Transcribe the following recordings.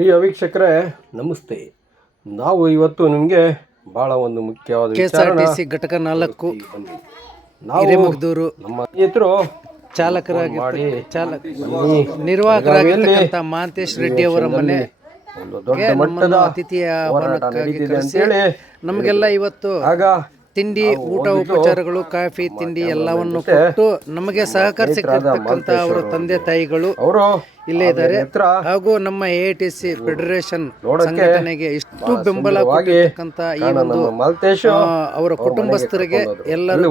ಪ್ರಿಯ ವೀಕ್ಷಕರೇ ನಮಸ್ತೆ. ನಾವು ಇವತ್ತು ನಿಮಗೆ ಬಹಳ ಒಂದು ಮುಖ್ಯವಾದ ಕೆ ಎಸ್ ಆರ್ ವಿಚಾರನ ಟಿ ಸಿ ಘಟಕ ನಾಲ್ಕು. ನಾವು ಹಿರೇಮಗದೂರು ನಮ್ಮ ಚಾಲಕರಾಗಿ ಚಾಲಕ ನಿರ್ವಾಹಕರಾಗಿ ನಿರ್ವಾಹಕರಾಗಿರ್ತಕ್ಕಂಥ ಮಹಾಂತೇಶ್ ರೆಡ್ಡಿ ಅವರ ಮನೆ. ಒಂದು ದೊಡ್ಡ ಮಟ್ಟದ ಅತಿಥಿಯ ಕರೆಸಿ ನಮಗೆಲ್ಲ ಇವತ್ತು ಆಗ ತಿಂಡಿ ಊಟ ಉಪಚಾರಗಳು ಕಾಫಿ ತಿಂಡಿ ಎಲ್ಲವನ್ನು ಕೊಟ್ಟು ನಮಗೆ ಸಹಕರಿಸಿರ್ತಕ್ಕಂಥ ಅವರ ತಂದೆ ತಾಯಿಗಳು ಅವರು ಇಲ್ಲೇ ಇದ್ದಾರೆ. ಹಾಗೂ ನಮ್ಮ ಎ ಟಿ ಸಿ ಫೆಡರೇಷನ್ ಸಂಘಟನೆಗೆ ಇಷ್ಟು ಬೆಂಬಲ ಕೊಟ್ಟಿರ್ತಕ್ಕಂಥ ಈ ಒಂದು ಅವರ ಕುಟುಂಬಸ್ಥರಿಗೆ ಎಲ್ಲರೂ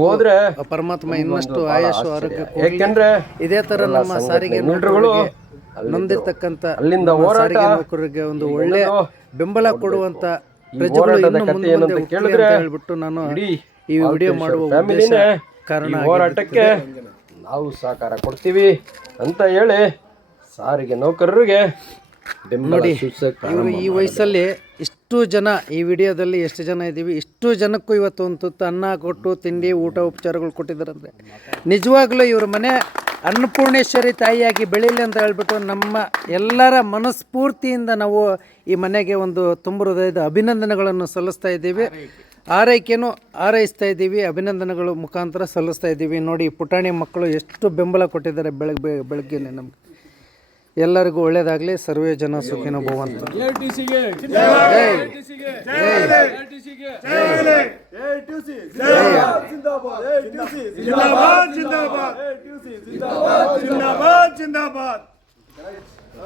ಪರಮಾತ್ಮ ಇನ್ನಷ್ಟು ಆಯುಷ್ ಆರೋಗ್ಯ ಇದೆ ತರ ನಮ್ಮ ಸಾರಿಗೆ ನೊಂದಿರ್ತಕ್ಕಂಥ ಅಲ್ಲಿಂದ ನೌಕರರಿಗೆ ಒಂದು ಒಳ್ಳೆ ಬೆಂಬಲ ಕೊಡುವಂತ ಈ ಹೋರಾಟದ ಕಥೆ ಮುಂದೆ ಏನಂತ ಕೇಳಿದ್ರೆ ಹೇಳ್ಬಿಟ್ಟು ನಾನು ಈ ವಿಡಿಯೋ ಮಾಡುವ ಫ್ಯಾಮಿಲಿನೇ ಕಾರಣ ಹೋರಾಟಕ್ಕೆ ನಾವು ಸಹಕಾರ ಕೊಡ್ತೀವಿ ಅಂತ ಹೇಳಿ ಸಾರಿಗೆ ನೌಕರರಿಗೆ ಬೆಂಬಲ ಇವರು ಈ ವಯಸ್ಸಲ್ಲಿ ಇಷ್ಟು ಜನ ಈ ವಿಡಿಯೋದಲ್ಲಿ ಎಷ್ಟು ಜನ ಇದ್ದೀವಿ, ಇಷ್ಟು ಜನಕ್ಕೂ ಇವತ್ತು ಒಂದು ತುತ್ತು ಅನ್ನ ಕೊಟ್ಟು ತಿಂಡಿ, ಊಟ, ಉಪಚಾರಗಳು ಕೊಟ್ಟಿದ್ದಾರಂದ್ರೆ ನಿಜವಾಗ್ಲೂ ಇವ್ರ ಮನೆ ಅನ್ನಪೂರ್ಣೇಶ್ವರಿ ತಾಯಿಯಾಗಿ ಬೆಳೀಲಿ ಅಂತ ಹೇಳ್ಬಿಟ್ಟು ನಮ್ಮ ಎಲ್ಲರ ಮನಸ್ಫೂರ್ತಿಯಿಂದ ನಾವು ಈ ಮನೆಗೆ ಒಂದು ತುಂಬ ಹೃದಯದ ಅಭಿನಂದನೆಗಳನ್ನು ಸಲ್ಲಿಸ್ತಾ ಇದ್ದೀವಿ. ಆರೈಕೆನೂ ಆರೈಸ್ತಾ ಇದ್ದೀವಿ, ಅಭಿನಂದನೆಗಳು ಮುಖಾಂತರ ಸಲ್ಲಿಸ್ತಾ ಇದ್ದೀವಿ. ನೋಡಿ, ಪುಟಾಣಿ ಮಕ್ಕಳು ಎಷ್ಟು ಬೆಂಬಲ ಕೊಟ್ಟಿದ್ದಾರೆ ಬೆಳಗ್ಗೆ ಬೆಳಗ್ಗೆನೆ ನಮ್ಗೆ. ಎಲ್ಲರಿಗೂ ಒಳ್ಳೇದಾಗಲಿ ಸರ್ವೇ ಜನ ಸುಖಿನ ಭವಂತ.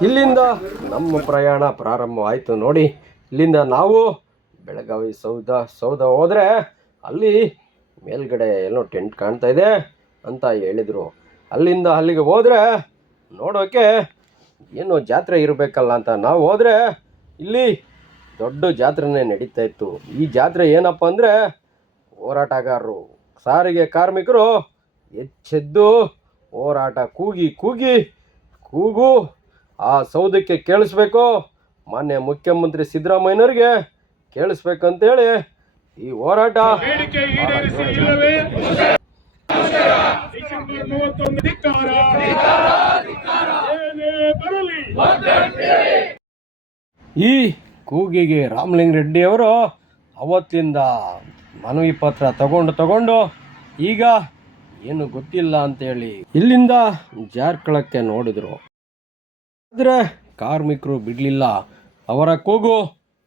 ಇಲ್ಲಿಂದ ನಮ್ಮ ಪ್ರಯಾಣ ಪ್ರಾರಂಭವಾಯಿತು ನೋಡಿ. ಇಲ್ಲಿಂದ ನಾವು ಬೆಳಗಾವಿ ಸೌಧ ಸೌಧ ಹೋದರೆ ಅಲ್ಲಿ ಮೇಲ್ಗಡೆ ಏನೋ ಟೆಂಟ್ ಕಾಣ್ತಾ ಇದೆ ಅಂತ ಹೇಳಿದರು. ಅಲ್ಲಿಂದ ಅಲ್ಲಿಗೆ ಹೋದರೆ ನೋಡೋಕೆ ಏನೋ ಜಾತ್ರೆ ಇರಬೇಕಲ್ಲ ಅಂತ ನಾವು ಹೋದರೆ ಇಲ್ಲಿ ದೊಡ್ಡ ಜಾತ್ರೆನೇ ನಡೀತಾ ಇತ್ತು. ಈ ಜಾತ್ರೆ ಏನಪ್ಪ ಅಂದರೆ ಹೋರಾಟಗಾರರು, ಸಾರಿಗೆ ಕಾರ್ಮಿಕರು ಎಚ್ಚೆದ್ದು ಹೋರಾಟ ಕೂಗಿ ಕೂಗಿ ಕೂಗು, ಆ ಸೌದಕ್ಕೆ ಕೇಳಿಸ್ಬೇಕು. ಮಾನ್ಯ ಮುಖ್ಯಮಂತ್ರಿ ಸಿದ್ದರಾಮಯ್ಯನವ್ರಿಗೆ ಕೇಳಿಸ್ಬೇಕಂತೇಳಿ ಈ ಹೋರಾಟ ಬರಲಿ. ಈ ಕೂಗಿಗೆ ರಾಮಲಿಂಗ ರೆಡ್ಡಿ ಅವರು ಅವತ್ತಿಂದ ಮನವಿ ಪತ್ರ ತಗೊಂಡು ತಗೊಂಡು ಈಗ ಏನು ಗೊತ್ತಿಲ್ಲ ಅಂತೇಳಿ ಇಲ್ಲಿಂದ ಜಾರ್ಕಳಕ್ಕೆ ನೋಡಿದ್ರು. ಆದರೆ ಕಾರ್ಮಿಕರು ಬಿಡಲಿಲ್ಲ. ಅವರ ಕೂಗು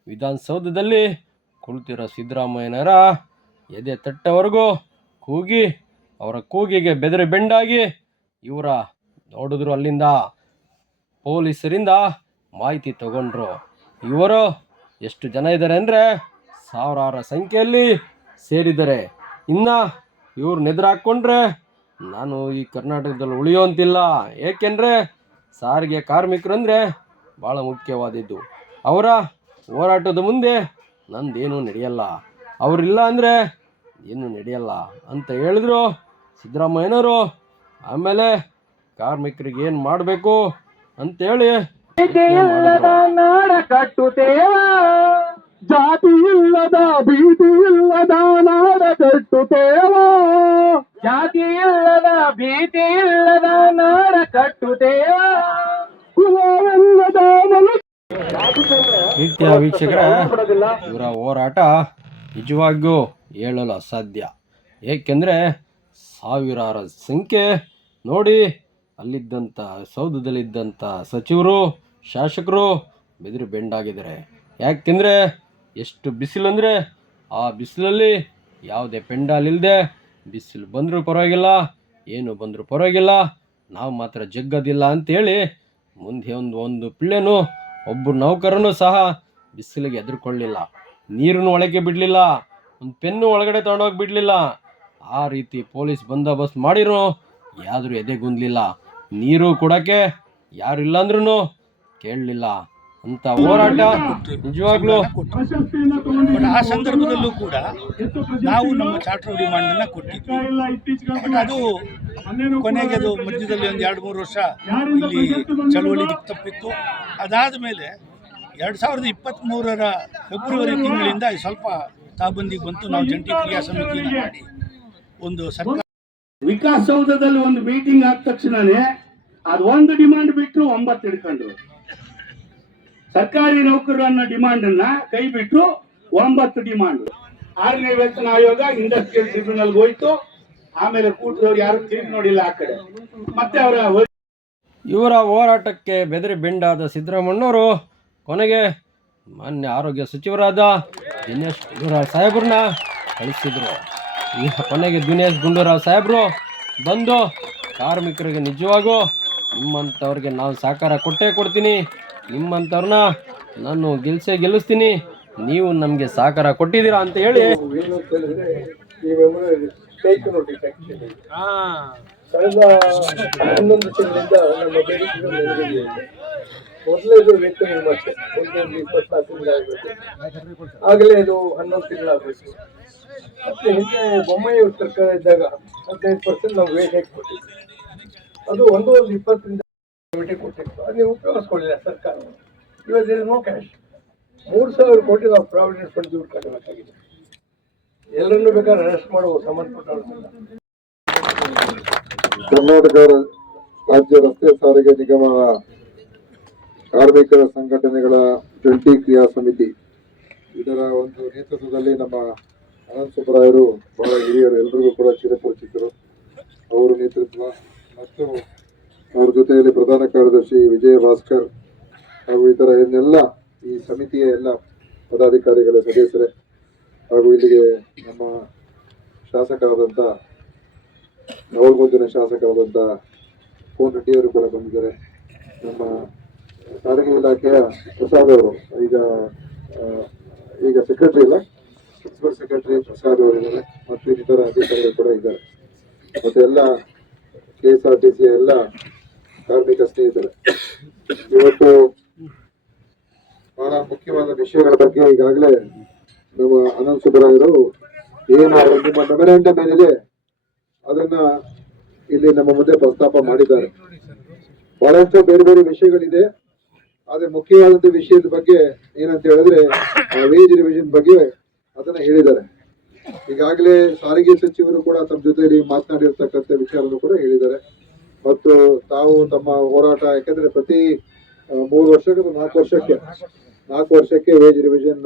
ವಿಧಾನಸೌಧದಲ್ಲಿ ಕುಳಿತಿರೋ ಸಿದ್ದರಾಮಯ್ಯನವರ ಎದೆ ತಟ್ಟವರೆಗೂ ಕೂಗಿ ಅವರ ಕೂಗಿಗೆ ಬೆದರಿ ಬೆಂಡಾಗಿ ಇವರ ನೋಡಿದ್ರು ಅಲ್ಲಿಂದ. ಪೊಲೀಸರಿಂದ ಮಾಹಿತಿ ತಗೊಂಡ್ರು. ಇವರು ಎಷ್ಟು ಜನ ಇದ್ದಾರೆ ಅಂದರೆ ಸಾವಿರಾರು ಸಂಖ್ಯೆಯಲ್ಲಿ ಸೇರಿದ್ದಾರೆ. ಇನ್ನು ಇವ್ರು ಹಾಕ್ಕೊಂಡ್ರೆ ನಾನು ಈ ಕರ್ನಾಟಕದಲ್ಲಿ ಉಳಿಯುವಂತಿಲ್ಲ ಏಕೆಂದರೆ ಸಾರಿಗೆ ಕಾರ್ಮಿಕರು ಅಂದರೆ ಭಾಳ ಮುಖ್ಯವಾದದ್ದು. ಅವರ ಹೋರಾಟದ ಮುಂದೆ ನಂದೇನೂ ನಡೆಯಲ್ಲ. ಅವರಿಲ್ಲ ಅಂದರೆ ಏನೂ ನಡೆಯಲ್ಲ ಅಂತ ಹೇಳಿದ್ರು ಸಿದ್ದರಾಮಯ್ಯನವರು. ಆಮೇಲೆ ಕಾರ್ಮಿಕರಿಗೆ ಏನು ಮಾಡಬೇಕು? ಅಂತೇಳಿ ಇಲ್ಲದ. ನಾಡ ಕಟ್ಟುತ್ತೇವ ಜಾತಿ ಇಲ್ಲದ ಭೀತಿ ಇಲ್ಲದ ನಾಡ ಕಟ್ಟುತ್ತೇವ ಜಾತಿ ಇಲ್ಲದ ಭೀತಿ ಇಲ್ಲದ ನಾಡ ಕಟ್ಟುತ್ತೇವ ಕುಲವಿಲ್ಲದ ಪ್ರೀತಿಯ ವೀಕ್ಷಕರ ಇವರ ಹೋರಾಟ ನಿಜವಾಗಿಯೂ ಹೇಳಲು ಅಸಾಧ್ಯ. ಏಕೆಂದರೆ ಸಾವಿರಾರು ಸಂಖ್ಯೆ ನೋಡಿ ಅಲ್ಲಿದ್ದಂಥ ಸೌಧದಲ್ಲಿದ್ದಂಥ ಸಚಿವರು, ಶಾಸಕರು ಬೆದರಿ ಬೆಂಡಾಗಿದ್ದಾರೆ. ಯಾಕೆಂದರೆ ಎಷ್ಟು ಬಿಸಿಲು ಅಂದರೆ ಆ ಬಿಸಿಲಲ್ಲಿ ಯಾವುದೇ ಪೆಂಡಾಲ್ ಇಲ್ಲದೆ ಬಿಸಿಲು ಬಂದರೂ ಪರವಾಗಿಲ್ಲ, ಏನು ಬಂದರೂ ಪರವಾಗಿಲ್ಲ, ನಾವು ಮಾತ್ರ ಜಗ್ಗದಿಲ್ಲ ಅಂತೇಳಿ ಮುಂದೆ ಒಂದು ಒಂದು ಪಿಳ್ಳೆನು, ಒಬ್ಬ ನೌಕರನು ಸಹ ಬಿಸಿಲಿಗೆ ಎದುರುಕೊಳ್ಳಿಲ್ಲ ನೀರನ್ನು ಒಳಗೆ ಬಿಡಲಿಲ್ಲ, ಒಂದು ಪೆನ್ನು ಒಳಗಡೆ ತೊಗೊಂಡೋಗಿ ಬಿಡಲಿಲ್ಲ. ಆ ರೀತಿ ಪೊಲೀಸ್ ಬಂದೋಬಸ್ತ್ ಮಾಡಿರೋ, ಯಾದರೂ ಎದೆಗುಂದಲಿಲ್ಲ. ನೀರು ಕೊಡಕ್ಕೆ ಯಾರು ಇಲ್ಲ ಅಂದ್ರೂ ಕೇಳಲಿಲ್ಲ. ಅಂತ ಹೋರಾಟ ನಿಜವಾಗ್ಲೂ ಆ ಸಂದರ್ಭದಲ್ಲೂ ಕೂಡ ನಾವು ನಮ್ಮ ಚಾರ್ಟರ್ ಡಿಮಾಂಡನ್ನ ಕೊಟ್ಟಿದ್ವಿ. ಇಲ್ಲ ಇತ್ತೀಚೆಗೆ ಬಟ್ ಅದು ಕೊನೆಗೆ ಅದು ಮಧ್ಯದಲ್ಲಿ ಒಂದು ಎರಡು ಮೂರು ವರ್ಷ ಇಲ್ಲಿ ಚಳವಳಿ ತಪ್ಪಿತ್ತು. ಅದಾದ ಮೇಲೆ ಎರಡು ಸಾವಿರದ ಇಪ್ಪತ್ತ್ಮೂರರ ಫೆಬ್ರವರಿ ತಿಂಗಳಿಂದ ಸ್ವಲ್ಪ ತಾಬಂದಿಗೆ ಬಂತು. ನಾವು ಜಂಟಿ ಕ್ರಿಯಾ ಸಮಿತಿಯನ್ನು ಮಾಡಿ ಒಂದು ಸರ್ಕಾರ ವಿಕಾಸಸೌಧದಲ್ಲಿ ಒಂದು ಮೀಟಿಂಗ್ ಆದ ತಕ್ಷಣನೇ ಅದು ಒಂದು ಡಿಮಾಂಡ್ ಬಿಟ್ಟರು ಒಂಬತ್ತು ಹಿಡ್ಕೊಂಡ್ರು ಸರ್ಕಾರಿ ನೌಕರರನ್ನ ಅನ್ನ ಕೈ ಬಿಟ್ಟರು ಒಂಬತ್ತು ಡಿಮಾಂಡ್ ಆರನೇ ವೇತನ ಆಯೋಗ ಇಂಡಸ್ಟ್ರಿಯಲ್ ಟ್ರಿಬ್ಯುನಲ್ ಹೋಯ್ತು. ಆಮೇಲೆ ಕೂಟದವ್ರು ಯಾರು ತಿರುಗಿ ನೋಡಿಲ್ಲ ಆ ಕಡೆ. ಮತ್ತೆ ಅವರ ಇವರ ಹೋರಾಟಕ್ಕೆ ಬೆದರಿ ಬೆಂಡಾದ ಸಿದ್ದರಾಮಣ್ಣವರು ಕೊನೆಗೆ ಮಾನ್ಯ ಆರೋಗ್ಯ ಸಚಿವರಾದ ದಿನೇಶ್ ಗುಂಡೂರಾವ್ ಸಾಹೇಬ್ರನ್ನ ಕಳಿಸಿದ್ರು. ಈಗ ಕೊನೆಗೆ ದಿನೇಶ್ ಗುಂಡೂರಾವ್ ಸಾಹೇಬ್ರು. ಬಂದು ಕಾರ್ಮಿಕರಿಗೆ ನಿಜವಾಗೂ ನಿಮ್ಮಂಥವ್ರಿಗೆ ನಾವು ಸಹಕಾರ ಕೊಟ್ಟೇ ಕೊಡ್ತೀನಿ. ನಿಮ್ಮಂಥವ್ರನ್ನ ನಾನು ಗೆಲ್ಸೇ ಗೆಲ್ಲಿಸ್ತೀನಿ. ನೀವು ನಮಗೆ ಸಹಕಾರ ಕೊಟ್ಟಿದ್ದೀರಾ ಅಂತ ಹೇಳಿ. ಹನ್ನೊಂದು ತಿಂಗಳಿಂದ ನಮ್ಮ ಬೇಡಿಕೆಗಳು ನೆರವೇರಿದೆ ಮೊದಲೇದು ವೇತನ ವಿಮರ್ಶೆ ಒಂದೊಂದು ಇಪ್ಪತ್ನಾಲ್ಕು ತಿಂಗಳು ಆಗಬೇಕು. ಆಗಲೇ ಇದು ಹನ್ನೊಂದು ತಿಂಗಳಾಗಬೇಕು ಮತ್ತೆ ಹಿಂದೆ ಅವ್ರ ಸರ್ಕಾರ ಇದ್ದಾಗ ಹದಿನೈದು ಪರ್ಸೆಂಟ್ ನಾವು ವೇಟ್ ಹೇಗೆ ಕೊಟ್ಟಿದ್ವಿ? ಅದು ಒಂದು ಒಂದು ಇಪ್ಪತ್ತರಿಂದ ವೇಟಿಗೆ ಕೊಟ್ಟಿತ್ತು. ಅದು ನೀವು ಉಪಯೋಗಿಸ್ಕೊಳ್ಳಿಲ್ಲ ಸರ್ಕಾರ. ಇವಾಗ ನೋ ಕ್ಯಾಶ್ ಮೂರು ಸಾವಿರ ಕೋಟಿ ನಾವು ಪ್ರಾವಿಡೆಂಟ್ ಫಂಡ್ ದುಡ್ಡು ಕಟ್ಟಬೇಕಾಗಿದೆ ಎಲ್ಲರನ್ನೂ ಬೇಕಾದ್ರೆ ಅರೆಸ್ಟ್ ಮಾಡುವ ಸಂಬಂಧಪಟ್ಟ ಕರ್ನಾಟಕ ರಾಜ್ಯ ರಸ್ತೆ ಸಾರಿಗೆ ನಿಗಮದ ಕಾರ್ಮಿಕರ ಸಂಘಟನೆಗಳ ಜಂಟಿ ಕ್ರಿಯಾ ಸಮಿತಿ. ಇದರ ಒಂದು ನೇತೃತ್ವದಲ್ಲಿ ನಮ್ಮ ಅನಂತ ಬಹಳ ಹಿರಿಯರು, ಎಲ್ರಿಗೂ ಕೂಡ ಚಿರಪರಿಚಿತರು. ಅವರು ನೇತೃತ್ವ ಮತ್ತು ಅವ್ರ ಜೊತೆಯಲ್ಲಿ ಪ್ರಧಾನ ಕಾರ್ಯದರ್ಶಿ ವಿಜಯ ಭಾಸ್ಕರ್ ಹಾಗೂ ಇತರ ಇನ್ನೆಲ್ಲ ಈ ಸಮಿತಿಯ ಎಲ್ಲ ಪದಾಧಿಕಾರಿಗಳ ಸದಸ್ಯರೇ ಹಾಗೂ ಇಲ್ಲಿಗೆ ನಮ್ಮ ಶಾಸಕರಾದಂಥ ನವಲ್ಗುಂದಿನ ಶಾಸಕರಾದಂಥ ಕೋನ್ ರೆಡ್ಡಿಯವರು ಕೂಡ ಬಂದಿದ್ದಾರೆ. ನಮ್ಮ ಸಾರಿಗೆ ಇಲಾಖೆಯ ಪ್ರಸಾದ್ ಅವರು ಈಗ ಈಗ ಸೆಕ್ರೆಟರಿ ಇಲ್ಲ. ಪ್ರಿನ್ಸಿಪಲ್ ಸೆಕ್ರೆಟರಿ ಪ್ರಸಾದ್ ಅವರು ಇದ್ದಾರೆ. ಮತ್ತು ಇನ್ನಿತರ ಅಧಿಕಾರಿಗಳು ಕೂಡ ಇದ್ದಾರೆ. ಮತ್ತೆ ಎಲ್ಲ K S R T C ಎಲ್ಲ ಕಾರ್ಮಿಕ ಸ್ನೇಹಿತರೆ. ಇವತ್ತು ಬಹಳ ಮುಖ್ಯವಾದ ವಿಷಯಗಳ ಬಗ್ಗೆ ಈಗಾಗಲೇ ನಮ್ಮ ಅನಂತ್ ಸುಬ್ಬರಾಯರು ಏನು ನಿಮ್ಮ ಮೆಮೊರಾಂಡಮ್ ಏನಿದೆ, ಅದನ್ನ ಇಲ್ಲಿ ನಮ್ಮ ಮುಂದೆ ಪ್ರಸ್ತಾಪ ಮಾಡಿದ್ದಾರೆ. ಬಹಳಷ್ಟು ಬೇರೆ ಬೇರೆ ವಿಷಯಗಳಿದೆ. ಆದ್ರೆ ಮುಖ್ಯವಾದಂತ ವಿಷಯದ ಬಗ್ಗೆ ಏನಂತ ಹೇಳಿದ್ರೆ ವೇಜ್ ರಿವಿಷನ್ ಬಗ್ಗೆ ಅದನ್ನ ಹೇಳಿದ್ದಾರೆ. ಈಗಾಗಲೇ ಸಾರಿಗೆ ಸಚಿವರು ಕೂಡ ತಮ್ಮ ಜೊತೆಯಲ್ಲಿ ಮಾತನಾಡಿರ್ತಕ್ಕಂಥ ವಿಚಾರವನ್ನು ಕೂಡ ಹೇಳಿದ್ದಾರೆ. ಮತ್ತು ತಾವು ತಮ್ಮ ಹೋರಾಟ, ಯಾಕಂದ್ರೆ ಪ್ರತಿ ಮೂರು ವರ್ಷಕ್ಕೆ ಅಥವಾ ನಾಲ್ಕು ವರ್ಷಕ್ಕೆ ನಾಲ್ಕು ವರ್ಷಕ್ಕೆ ವೇಜ್ ರಿವಿಷನ್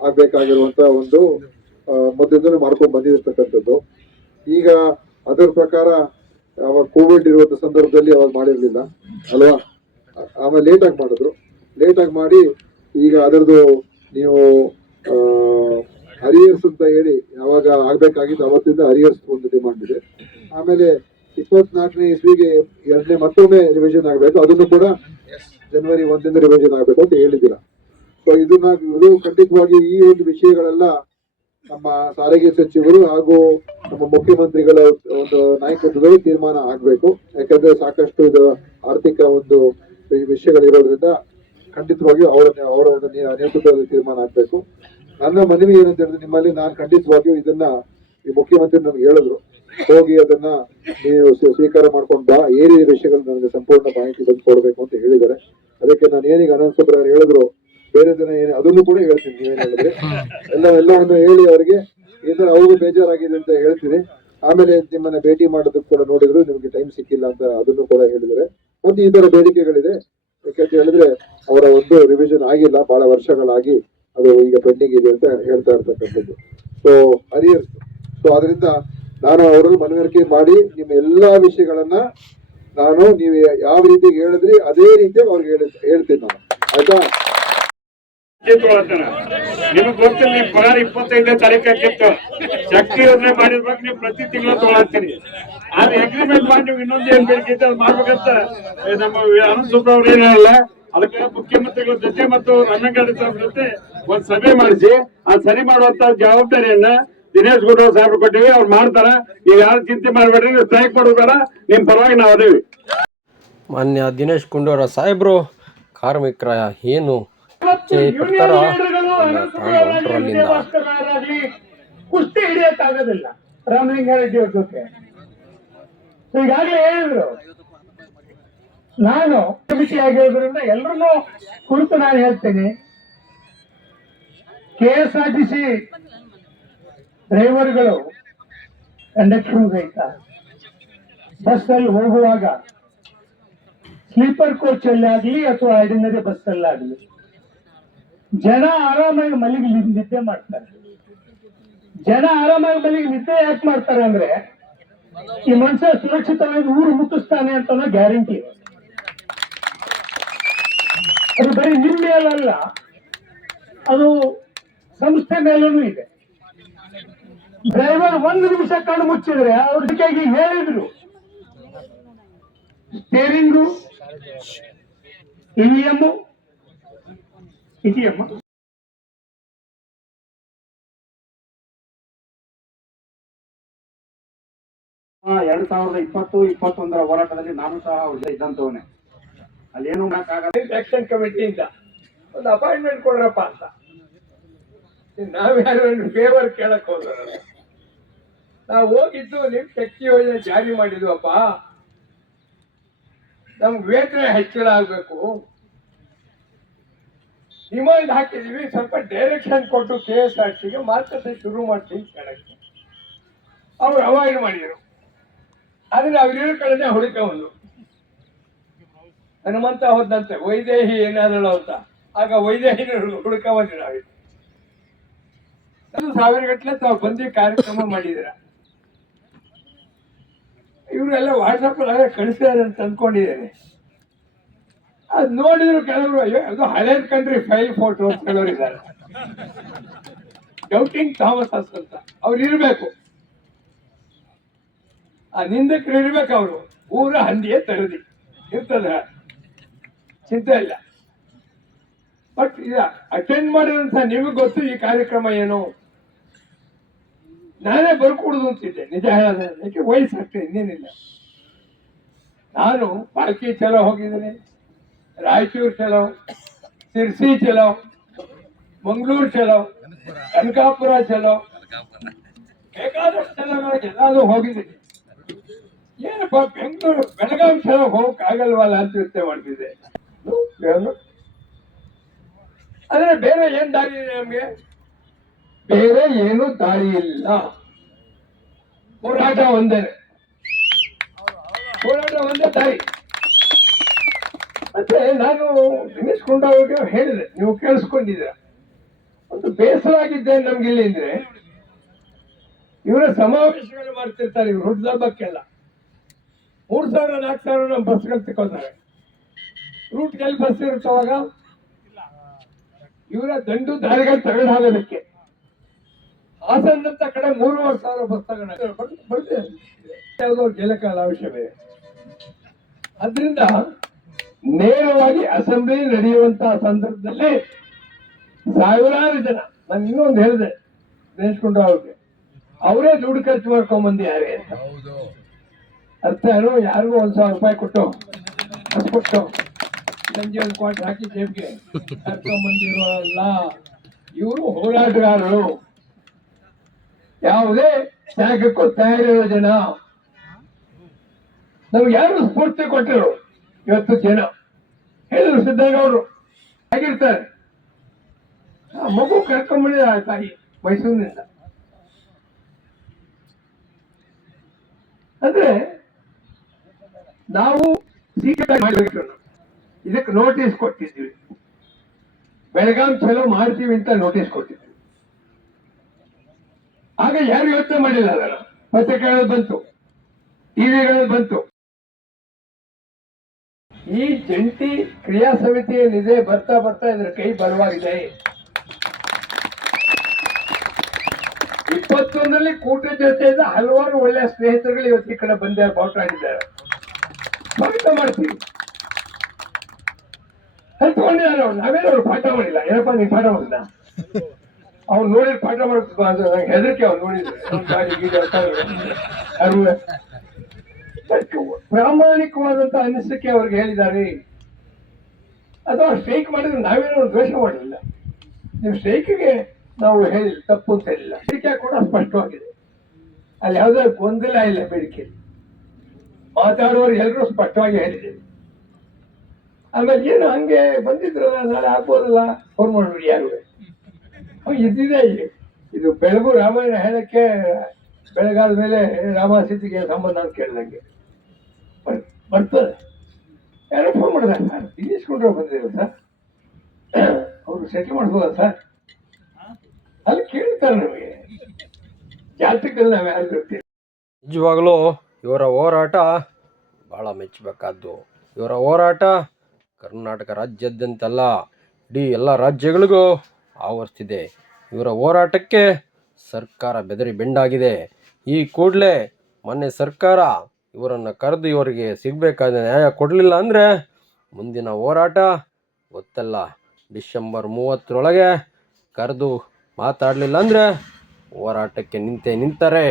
ಆಗ್ಬೇಕಾಗಿರುವಂತ ಒಂದು ಮೊದಲಿಂದಲೂ ಮಾಡ್ಕೊಂಡು ಬಂದಿರತಕ್ಕಂಥದ್ದು. ಈಗ ಅದರ ಪ್ರಕಾರ, ಅವಾಗ ಕೋವಿಡ್ ಇರುವಂತ ಸಂದರ್ಭದಲ್ಲಿ ಅವಾಗ ಮಾಡಿರ್ಲಿಲ್ಲ, ಅಲ್ವಾ? ಆಮೇಲೆ ಲೇಟಾಗಿ ಮಾಡಿದ್ರು. ಲೇಟಾಗಿ ಮಾಡಿ ಈಗ ಅದರದ್ದು ನೀವು ಹರಿಯರ್ಸ್ ಅಂತ ಹೇಳಿ ಯಾವಾಗ ಆಗಬೇಕಾಗಿತ್ತು ಅವತ್ತಿಂದ ಹರಿಯರ್ಸ್ ಒಂದು ಡಿಮಾಂಡ್ ಇದೆ. ಆಮೇಲೆ ಇಪ್ಪತ್ನಾಲ್ಕನೇ ಇಸ್ವಿಗೆ ಎರಡನೇ ಮತ್ತೊಮ್ಮೆ ರಿವಿಷನ್ ಆಗಬೇಕು. ಅದನ್ನು ಕೂಡ ಜನವರಿ ಒಂದಿಂದ ರಿವಿಷನ್ ಆಗಬೇಕು ಅಂತ ಹೇಳಿದ್ದೀರಾ. ಸೊ ಇದನ್ನ ಇದು ಖಂಡಿತವಾಗಿ ಈ ಒಂದು ವಿಷಯಗಳೆಲ್ಲ ನಮ್ಮ ಸಾರಿಗೆ ಸಚಿವರು ಹಾಗೂ ನಮ್ಮ ಮುಖ್ಯಮಂತ್ರಿಗಳ ಒಂದು ನಾಯಕತ್ವದಲ್ಲಿ ತೀರ್ಮಾನ ಆಗಬೇಕು. ಯಾಕಂದ್ರೆ ಸಾಕಷ್ಟು ಇದು ಆರ್ಥಿಕ ಒಂದು ವಿಷಯಗಳಿರೋದ್ರಿಂದ ಖಂಡಿತವಾಗಿಯೂ ಅವರ ಅವರ ಒಂದು ನೇ- ನೇತೃತ್ವದಲ್ಲಿ ತೀರ್ಮಾನ ಆಗ್ಬೇಕು. ನನ್ನ ಮನವಿ ಏನಂತ ಹೇಳಿದ್ರೆ ನಿಮ್ಮಲ್ಲಿ ನಾನು ಖಂಡಿತವಾಗಿಯೂ ಇದನ್ನ ಈ ಮುಖ್ಯಮಂತ್ರಿ ನನಗೆ ಹೇಳಿದ್ರು. ಹೋಗಿ ಅದನ್ನ ನೀವು ಸ್ವೀಕಾರ ಮಾಡ್ಕೊಂಡು ಬಾ ಏರಿಯ ವಿಷಯಗಳು ನನಗೆ ಸಂಪೂರ್ಣ ಮಾಹಿತಿ ಬಂದು ಕೊಡಬೇಕು ಅಂತ ಹೇಳಿದ್ದಾರೆ. ಅದಕ್ಕೆ ನಾನು ಏನೀಗ ಅನಂತ ಸುಬ್ರಹ್ಮಣ್ಯ ಹೇಳಿದ್ರು, ಬೇರೆ ದಿನ ಏನು, ಅದನ್ನು ಕೂಡ ಹೇಳ್ತೀನಿ ನೀವೇನು ಹೇಳಿದ್ರೆ. ಎಲ್ಲ ಎಲ್ಲವನ್ನು ಹೇಳಿ ಅವರಿಗೆ, ಈ ಅವರು ಬೇಜಾರಾಗಿದೆ ಅಂತ ಹೇಳ್ತೀನಿ ಆಮೇಲೆ ನಿಮ್ಮನ್ನ ಭೇಟಿ ಮಾಡೋದಕ್ಕೆ ಕೂಡ ನೋಡಿದ್ರು, ನಿಮ್ಗೆ ಟೈಮ್ ಸಿಕ್ಕಿಲ್ಲ ಅಂತ ಅದನ್ನು ಕೂಡ ಹೇಳಿದ್ದಾರೆ. ಮತ್ತೆ ಈ ತರ ಬೇಡಿಕೆಗಳಿದೆ. ಯಾಕಂತ ಹೇಳಿದ್ರೆ, ಅವರ ಒಂದು ರಿವಿಷನ್ ಆಗಿಲ್ಲ, ಬಹಳ ವರ್ಷಗಳಾಗಿ ಅದು ಈಗ ಪೆಂಡಿಂಗ್ ಇದೆ ಅಂತ ಹೇಳ್ತಾ ಇರ್ತಕ್ಕಂಥದ್ದು. ಸೊ ಹರಿಯರ್ಸ್ ಸೊ ಅದರಿಂದ ನಾನು ಅವರಲ್ಲಿ ಮನವರಿಕೆ ಮಾಡಿ, ನಿಮ್ಮ ಎಲ್ಲಾ ವಿಷಯಗಳನ್ನ ನಾನು ನೀವು ಯಾವ ರೀತಿ ಹೇಳಿದ್ರಿ, ಅದೇ ರೀತಿ ಅವ್ರಿಗೆ ಹೇಳಿ, ಹೇಳ್ತೀನಿ ನಾನು. ಆಯ್ತಾ? ನಿಮಗ್ ಗೊತ್ತಿಲ್ಲ ನಿಮ್ ಪಗಾರ ಇಪ್ಪತ್ತೈದನೇ ತಾರೀಕ ಆಗಿತ್ತು ಶಕ್ತಿ ಯೋಜನೆ ಮಾಡಿರ್ಬೇಕು, ನೀವು ಪ್ರತಿ ತಿಂಗಳು ತಗೊಳತ್ತೀರಿ. ಆದ್ರೆ ಅಗ್ರಿಮೆಂಟ್ ಮಾಡಿ ನೀವು ಇನ್ನೊಂದು ಏನ್ ಬೇಕಿತ್ತು ಅದು ಮಾಡ್ಬೇಕಂತ ನಮ್ಮ ಅನಂತ ಸುಬ್ರಹ್ಮಣ್ಯ ಏನಲ್ಲ ಅದಕ್ಕೆ ಮುಖ್ಯಮಂತ್ರಿಗಳ ಜೊತೆ ಮತ್ತು ರಮೇಶ್ ಸಾಹೇಬ್ ಜೊತೆ ಒಂದ್ ಸಭೆ ಮಾಡಿಸಿ, ಆ ಸರಿ ಮಾಡುವಂತ ಜವಾಬ್ದಾರಿಯನ್ನ ದಿನೇಶ್ ಗುಂಡೂರಾವ್ ಸಾಹೇಬ್ರು ಕೊಟ್ಟಿವಿ, ಅವ್ರು ಮಾಡ್ತಾರ. ನೀವು ಯಾರು ಚಿಂತೆ ಮಾಡ್ಬೇಡ್ರಿ, ನೀವು ಸ್ಟ್ರೈಕ್ ಮಾಡ್ಬೇಡ ಬೇಡ, ನಿಮ್ ಪರವಾಗಿ ನಾವು ಅದೇವಿ. ಮಾನ್ಯ ದಿನೇಶ್ ಗುಂಡೂರಾವ್ ಸಾಹೇಬ್ರು, ಕಾರ್ಮಿಕರ ಏನು? ಇಚ್ಛೆ ಆಗಲಿ ಕುಸ್ತಿ ಹಿಡಿಯಕ್ಕಾಗೋದಿಲ್ಲ ರಾಮಲಿಂಗಾರೆಡ್ಡಿ ಅವ್ರ ಜೊತೆ ಈಗಾಗಲೇ ಹೇಳಿದ್ರು. ನಾನು ಕಮಿಟಿ ಆಗಿರೋದ್ರಿಂದ ಎಲ್ರನ್ನೂ ಕುರಿತು ನಾನು ಹೇಳ್ತೇನೆ. K S R T C ಡ್ರೈವರ್ಗಳು ಕಂಡಕ್ಷನ್ ಸಹಿತ ಬಸ್ ಅಲ್ಲಿ ಹೋಗುವಾಗ ಸ್ಲೀಪರ್ ಕೋಚ್ ಅಲ್ಲಿ ಆಗಲಿ ಅಥವಾ ಆರ್ಡಿನರಿ ಬಸ್ ಅಲ್ಲಾಗ್ಲಿ ಜನ ಆರಾಮಾಗಿ ಮಲಗಿ ನಿದ್ದೆ ಮಾಡ್ತಾರೆ. ಜನ ಆರಾಮಾಗಿ ಮಲಗಿ ನಿದ್ದೆ ಯಾಕೆ ಮಾಡ್ತಾರೆ ಅಂದ್ರೆ, ಈ ಮನುಷ್ಯ ಸುರಕ್ಷಿತವಾಗಿ ಊರು ಮುಟ್ಟಿಸ್ತಾನೆ ಅಂತ ಗ್ಯಾರಂಟಿ. ಅದು ಬರೀ ನಿಮ್ಮ ಮೇಲಲ್ಲ ಅದು ಸಂಸ್ಥೆ ಮೇಲೂ ಇದೆ. ಡ್ರೈವರ್ ಒಂದು ನಿಮಿಷ ಕಣ್ಣು ಮುಚ್ಚಿದ್ರೆ ಅವ್ರ ಜೊತೆಗೆ ಹೇಳಿದ್ರು. ಸ್ಟೇರಿಂಗು ಇವಿಎಂ ಇಟಿಎಂ ಎರಡ್ ಸಾವಿರದ ಇಪ್ಪತ್ತು ಇಪ್ಪತ್ತೊಂದರ ಹೋರಾಟದಲ್ಲಿ ನಾನು ಸಹ ಇದ್ದಂತವನೆ ಅಲ್ಲೇನು ಮಾಡಕ್ಕಾಗಲ್ಲ. ಎಲೆಕ್ಷನ್ ಕಮಿಟಿಯಿಂದ ಒಂದು ಅಪಾಯಿಂಟ್ಮೆಂಟ್ ಕೊಡ್ರಪ್ಪ ಅಂತ. ನಾವ್ಯಾರು ಫೇವರ್ ಕೇಳಕ್ ಹೋದ್ರ. ನಾವು ಹೋಗಿದ್ದು ನಿಮ್ ಶಕ್ತಿ ಯೋಜನೆ ಜಾರಿ ಮಾಡಿದ್ವಪ್ಪ. ನಮ್ಗೆ ವೇತನ ಹೆಚ್ಚಳ ಆಗ್ಬೇಕು. ಡಿಮಾಂಡ್ ಹಾಕಿದೀವಿ, ಸ್ವಲ್ಪ ಡೈರೆಕ್ಷನ್ ಕೊಟ್ಟು ಕೆ ಎಸ್ ಆರ್ ಸಿಗೆ ಮಾತುಕತೆ ಶುರು ಮಾಡ್ತೀವಿ ಕೇಳಕ್ಕೆ ಅವ್ರು ಅವಾಯ್ಡ್ ಮಾಡಿದ್ರು. ಆದ್ರೆ ಅವ್ರ ಕಡೆನೇ ಒಂದು ಹನುಮಂತ ಹೋದಂತೆ ವೈದೇಹಿ ಏನಾದಳು ಅಂತ. ಆಗ ವೈದೇಹಿ ಹುಡುಕ ಬಂದಿರ ಸಾವಿರ ಗಟ್ಟಲೆ ತಾವು ಬಂದು ಕಾರ್ಯಕ್ರಮ ಮಾಡಿದಿರ. ಇವರೆಲ್ಲ ವಾಟ್ಸಪ್ ಕಳಿಸ್ತಾರೆ ಅಂತ ಅಂದ್ಕೊಂಡಿದ್ದೇನೆ ಅದು ನೋಡಿದ್ರು ಕೆಲವರು ಅದು ಹಳೆ ಕಂಡ್ರಿ ಫೈಲ್ ಫೋಟೋ ಅಂತ ಇದ್ದಾರೆ. ಡೌಟಿಂಗ್ ಥಾಮಸ್ ಅಂತ. ಅವ್ರು ಇರಬೇಕು. ಆ ನಿಂದಕರು ಇರ್ಬೇಕು ಅವರು. ಊರ ಹಂದಿಯೇ ತರದಿ. ಇರ್ತದ? ಚಿಂತೆ ಇಲ್ಲ. ಬಟ್ ಇದ ಅಟೆಂಡ್ ಮಾಡಿದಂತ ನಿಮಗೆ ಗೊತ್ತು ಈ ಕಾರ್ಯಕ್ರಮ ಏನು? ನಾನೇ ಬರ್ಕೊಡುದು ಅಂತಿದ್ದೆ, ನಿಜ ಹೇಳೋದು ಯಾಕೆ ವಯಸ್ಸು ಅಷ್ಟೇ ಇನ್ನೇನಿಲ್ಲ. ನಾನು ಪಾಲ್ಕಿ ಚಲೋ ಹೋಗಿದ್ದೀನಿ. ರಾಯಚೂರು ಚಲೋ, ಸಿರ್ಸಿ ಚಲೋ, ಮಂಗಳೂರು ಚಲೋ, ಕನಕಾಪುರ ಚಲೋ. ಬೇಕಾದಷ್ಟು ಚಲೋ ಎಲ್ಲಾದ್ರೂ ಹೋಗಿದ್ದೀನಿ. ಏನಪ್ಪ, ಬೆಂಗಳೂರು, ಬೆಳಗಾವಿ ಚಲೋ ಹೋಗಕ್ ಆಗಲ್ವಲ್ಲ ಅಂತ ಯೋಚನೆ ಮಾಡ್ತಿದ್ದೆ. ಅಂದ್ರೆ ಬೇರೆ ಏನ್ ದಾರಿ ಇದೆ ನಮ್ಗೆ? ಬೇರೆ ಏನು ದಾರಿ ಇಲ್ಲ. ಹೋರಾಟ ಒಂದೇ. ಹೋರಾಟ ಒಂದೇ ದಾರಿ. ಮತ್ತೆ ನಾನು ದಿನೇಶ್ ಗುಂಡಾವ್ರಿಗೆ ಹೇಳಿದೆ ನೀವು ಕೇಳಿಸ್ಕೊಂಡಿದ್ದೀರ? ಒಂದು ಬೇಸರ ಆಗಿದ್ದೆ ನಮ್ಗೆ ಇಲ್ಲಿ ಅಂದ್ರೆ. ಇವರ ಸಮಾವೇಶಗಳು ಮಾಡ್ತಿರ್ತಾರೆ, ಇವ್ರು ಹುಟ್ಟದಬ್ಬಕ್ಕೆಲ್ಲ. ಮೂರು ಸಾವಿರ, ನಾಲ್ಕು ಸಾವಿರ ನಮ್ಮ ಬಸ್ಗಳು ತಗೊಳ್ತಾರೆ. ರೂಟ್ ಎಲ್ಲಿ ಬಸ್ ಇರುತ್ತವಾಗ ಇವರ ದಂಡು ದಾರಿಗಳು ತಗೊಂಡು ಹೋಗೋದಕ್ಕೆ. ಹಾಸನಂತ ಕಡೆ ಮೂರುವರೆ ಸಾವಿರ ಬಸ್ ತಗೊಂಡು ಬರ್ತದೆ. ಯಾವುದೋ ಜಲಕಾಲ ಅವಶ್ಯವೇ ಅದರಿಂದ ನೇರವಾಗಿ ಅಸೆಂಬ್ಲಿ ನಡೆಯುವಂತಹ ಸಂದರ್ಭದಲ್ಲಿ ಸಾವಿರಾರು ಜನ ನಾನು ಇನ್ನೊಂದು ಹೇಳಿದೆ ನೆನೆಸ್ಕೊಂಡ್ರ ಅವ್ರಿಗೆ ಅವರೇ ದುಡ್ಡು ಖರ್ಚು ಮಾಡ್ಕೊಂಡ್ ಯಾರೇ ಅಂತ. ಅರ್ಥ ಏನು? ಯಾರಿಗೂ ಒಂದ್ ಸಾವಿರ ರೂಪಾಯಿ ಕೊಟ್ಟು ಕೊಟ್ಟು ಸಂಜೆ ಒಂದು ಕ್ವಾಟ್ ಹಾಕಿ ಜೇಬ್ಗೆ ಕರ್ಕೊಂಡ್ ಬಂದಿರೋಲ್ಲ ಇವರು ಹೋರಾಟಗಾರರು. ಯಾವುದೇ ತ್ಯಾಗಕ್ಕೂ ತಯಾರಿರೋ ಜನ. ನಮ್ಗೆ ಯಾರು ಸ್ಫೂರ್ತಿ ಕೊಟ್ಟರು? ಇವತ್ತು ಜನ. ಹೇಳಿದ್ರು ಸಿದ್ದಗೌಡರು ಆಗಿರ್ತಾರೆ ಆ ಮಗು ಆ ತಾಯಿ ಮೈಸೂರಿನಿಂದ. ಅಂದ್ರೆ ನಾವು ಸೀಕ್ರೆಟ್ ಮಾಡಬೇಕು ಇದಕ್ಕೆ ನೋಟಿಸ್ ಕೊಟ್ಟಿದ್ವಿ ಬೆಳಗಾಂ ಚಲೋ ಮಾಡ್ತೀವಿ ಅಂತ ನೋಟಿಸ್ ಕೊಟ್ಟಿದ್ವಿ ಆಗ ಯಾರು ಯೋಚನೆ ಮಾಡಿಲ್ಲ ಅದರ ಪತ್ರಿಕೆಗಳು ಬಂತು. ಟಿವಿಗಳು ಬಂತು. ಈ ಜಂಟಿ ಕ್ರಿಯಾ ಸಮಿತಿ ಏನಿದೆ ಬರ್ತಾ ಬರ್ತಾ ಇದ್ರ ಕೈ ಬಲವಾಗಿದೆ. ಇಪ್ಪತ್ತೊಂದರಲ್ಲಿ ಕೂಟ ಜೊತೆಯಿಂದ ಹಲವಾರು ಒಳ್ಳೆಯ ಸ್ನೇಹಿತರುಗಳು ಇವತ್ತು ಈ ಕಡೆ ಬಂದ ಬಾವುಟಾಡಿದ್ದಾರೆ ಸ್ವಾಗತ ಮಾಡ್ತೀವಿ. ಕಲ್ತ್ಕೊಂಡಿದ್ದಾರೆ ಅವ್ರು ನಾವೇನು ಅವ್ರು ಪಾಠ ಮಾಡಿಲ್ಲ. ಏನಪ್ಪ ನೀವು ಪಾಠ ಮಾಡಿಲ್ಲ? ಅವ್ನು ನೋಡಿದ್ರೆ ಪಾಠ ನಂಗೆ ಹೆದರಿಕೆ ಅವ್ನು ನೋಡಿದ್ರೆ. ಪ್ರಾಮಾಣಿಕವಾದಂತ ಅನಿಸಿಕೆ ಅವ್ರಿಗೆ ಹೇಳಿದ್ದಾರೆ. ಅಥವಾ ಸ್ಟ್ರೈಕ್ ಮಾಡಿದ್ರೆ ನಾವೇನೋ ದ್ವೇಷ ಮಾಡಲಿಲ್ಲ ನೀವು ಸ್ಟ್ರೈಕಿಗೆ ನಾವು ಹೇಳಿ, ತಪ್ಪು ಅಂತ ಹೇಳಿಲ್ಲ. ಬೇಡಿಕೆ ಕೂಡ ಸ್ಪಷ್ಟವಾಗಿದೆ. ಅಲ್ಲಿ ಯಾವುದೇ ಗೊಂದಲ ಇಲ್ಲ ಬೇಡಿಕೆ. ಮಾತಾಡುವವರು ಎಲ್ಲರೂ ಸ್ಪಷ್ಟವಾಗಿ ಹೇಳಿದ್ದೇವೆ ಆಮೇಲೆ ಏನು ಹಂಗೆ ಬಂದಿದ್ರಲ್ಲ, ನಾಳೆ ಆಗ್ಬೋದಲ್ಲ? ಫೋನ್ ಮಾಡ್ಬಿಡಿ, ಯಾರು? ಇದ್ದಿದೆ ಇಲ್ಲಿ. ಇದು ಬೆಳಗು ರಾಮಾಯಣ ಹೇಳಕ್ಕೆ, ಬೆಳಗಾದ ಮೇಲೆ ರಾಮ ಸೀತೆಗೆ ಸಂಬಂಧ ಅಂತ ಕೇಳಿದಂಗೆ. ಬರ್ತದೆ ಯಾರೋ ಫೋನ್ ಮಾಡಿದ ಸರ್ ತಿಳಿಸ್ಕೊಂಡ್ರೆ ಬಂದಿದ್ರು ಸರ್ ಅವರು ಸೆಟ್ಲ್ ಮಾಡ್ಬೋದ ಸರ್ ಅಲ್ಲಿ ಕೇಳ್ತಾರೆ ನಮಗೆ. ಜಾತಕದಲ್ಲಿ ನಾವು ಯಾರು ನಿಜವಾಗಲೂ ಇವರ ಹೋರಾಟ ಭಾಳ ಮೆಚ್ಚಬೇಕಾದ್ದು ಇವರ ಹೋರಾಟ ಕರ್ನಾಟಕ ರಾಜ್ಯಾದ್ಯಂತಲ್ಲ, ಇಡೀ ಎಲ್ಲ ರಾಜ್ಯಗಳಿಗೂ ಆವರಿಸ್ತಿದೆ. ಇವರ ಹೋರಾಟಕ್ಕೆ ಸರ್ಕಾರ ಬೆದರಿ ಬೆಂಡಾಗಿದೆ. ಈ ಕೂಡಲೇ ಮೊನ್ನೆ ಸರ್ಕಾರ ಇವರನ್ನು ಕರೆದು ಇವರಿಗೆ ಸಿಗಬೇಕಾದ ನ್ಯಾಯ ಕೊಡಲಿಲ್ಲ ಅಂದರೆ ಮುಂದಿನ ಹೋರಾಟ ಗೊತ್ತಲ್ಲ. ಡಿಸೆಂಬರ್ ಮೂವತ್ತರೊಳಗೆ ಕರೆದು ಮಾತಾಡಲಿಲ್ಲ ಅಂದರೆ ಹೋರಾಟಕ್ಕೆ ನಿಂತೇ ನಿಂತರೆ.